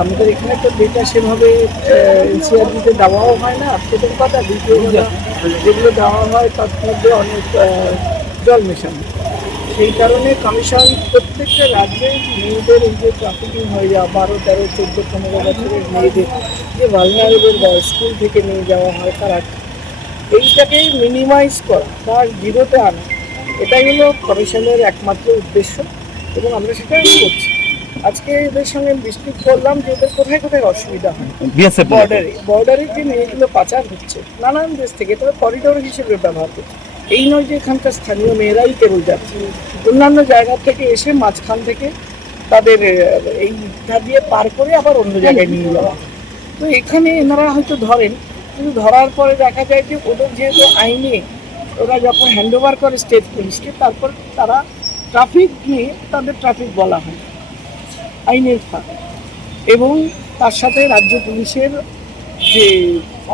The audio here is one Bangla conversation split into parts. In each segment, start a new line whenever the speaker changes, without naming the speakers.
আমাদের এখানে তো ডেটা সেভাবে এনসিআরবিতে দেওয়াও হয় না। প্রথম কথা দ্বিতীয় কথা যেগুলো দেওয়া হয় তার মধ্যে অনেক জল মেশানো। সেই কারণে কমিশন প্রত্যেকটা রাজ্যে মেয়েদের এই যে ট্রাফিকিং হয়ে যাওয়া বারো তেরো চোদ্দ পনেরো বছরের মেয়েদের যে ভালনারেবল বয়স স্কুল থেকে নিয়ে যাওয়া হয় তারা এইটাকে মিনিমাইজ করা তার জিরোতে আনা এটাই হলো কমিশনের একমাত্র উদ্দেশ্য এবং আমরা সেটাই করছি। আজকে এদের সঙ্গে ডিসপিউট করলাম যে এদের কোথায় কোথায় অসুবিধা হয়। বর্ডারে বর্ডারে যে মেয়েগুলো পাচার হচ্ছে নানান দেশ থেকে তারা করিডোর হিসেবে ব্যবহার করছে এই নয় যে এখানকার স্থানীয় মেয়েরাই কেবল যাচ্ছে অন্যান্য জায়গা থেকে এসে মাঝখান থেকে তাদের এই ধার দিয়ে পার করে আবার অন্য জায়গায় নিয়ে যাওয়া। তো এখানে এনারা হয়তো ধরেন কিন্তু ধরার পরে দেখা যায় যে ওদের যেহেতু আইনে ওরা যখন হ্যান্ড ওভার করে স্টেট পুলিশকে তারপর তারা ট্রাফিক নিয়ে তাদের ট্রাফিক বলা হয়। আইনের ফাঁক এবং তার সাথে রাজ্য পুলিশের যে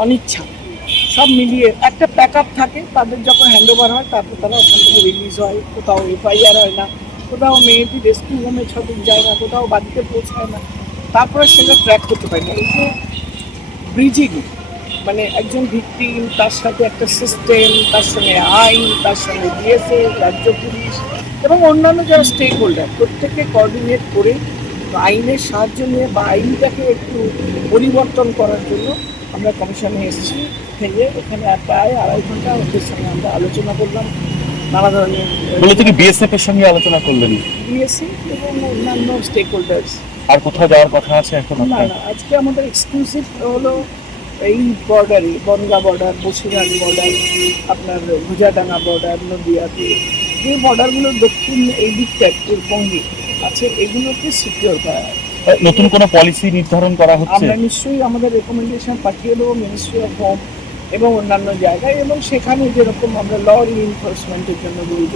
অনিচ্ছা, সব মিলিয়ে একটা প্যাক আপ থাকে। তাদের যখন হ্যান্ড ওভার হয়, তারপর তারা ওখান থেকে রিলিজ হয়। কোথাও এফআইআর হয় না, কোথাও মেয়েটি রেস্কিউ হোমে সঠিক যায় না, কোথাও বাড়িতে পৌঁছায় না। তারপরে সেটা ট্র্যাক করতে পারে না। এই ব্রিজিং মানে একজন ভিকটিম তার সাথে একটা সিস্টেম তার সঙ্গে আইন, তার সঙ্গে বিএসএফ রাজ্য পুলিশ এবং অন্যান্য যারা স্টেক হোল্ডার প্রত্যেককে কোঅর্ডিনেট করে আইনের সাহায্য নিয়ে বা আইনটাকে একটু পরিবর্তন করার জন্য আমরা কমিশনে এসেছি থেকে। এখানে প্রায় আড়াই ঘণ্টা ওদের সঙ্গে আমরা আলোচনা করলাম। নানা ধরনের
কি বিএসএফ এর সঙ্গে আলোচনা করলেন?
বিএসএফ এবং অন্যান্য স্টেক হোল্ডার্স
আর কোথাও যাওয়ার কথা আছে এখন
না না আজকে আমাদের এক্সক্লুসিভ হলো এই বর্ডারে বনগা বর্ডার বসিরহাট বর্ডার আপনার ভুজাডাঙ্গা বর্ডার নদিয়াতে। যে বর্ডারগুলো দক্ষিণ এই দিকটা পূর্ববঙ্গে আছে এগুলোকে সিকিওর করা হয়।
নতুন কোনো পলিসি নির্ধারণ করা হচ্ছে?
আমরা নিশ্চয়ই আমাদের রেকমেন্ডেশন পাঠিয়ে দেবো মিনিস্ট্রি অফ হোম এবং অন্যান্য জায়গায় এবং সেখানে যেরকম আমরা ল এনফোর্সমেন্টের জন্য বলব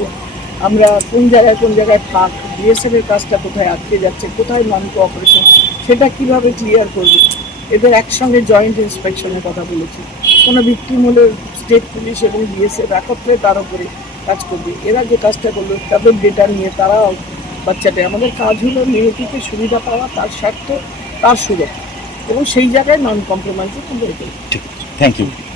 আমরা কোন জায়গায় কোন জায়গায় ফাঁক বিএসএফ এর কাজটা কোথায় আটকে যাচ্ছে কোথায় নন কোঅপারেশন সেটা কীভাবে ক্লিয়ার করবে? এদের একসঙ্গে জয়েন্ট ইন্সপেকশনের কথা বলেছি। কোনো ভিক্টিম হলে স্টেট পুলিশ এবং বিএসএফ একত্রে তার উপরে কাজ করবে। এরা যে কাজটা করল তাদের ডেটা নিয়ে তারাও বাচ্চাটা আমাদের কাজ হলো মেয়েটিকে সুবিধা পাওয়া, তার স্বার্থ, তার সুরক্ষা। এবং সেই জায়গায় নন কম্প্রোমাইজে
ঠিক থ্যাংক ইউ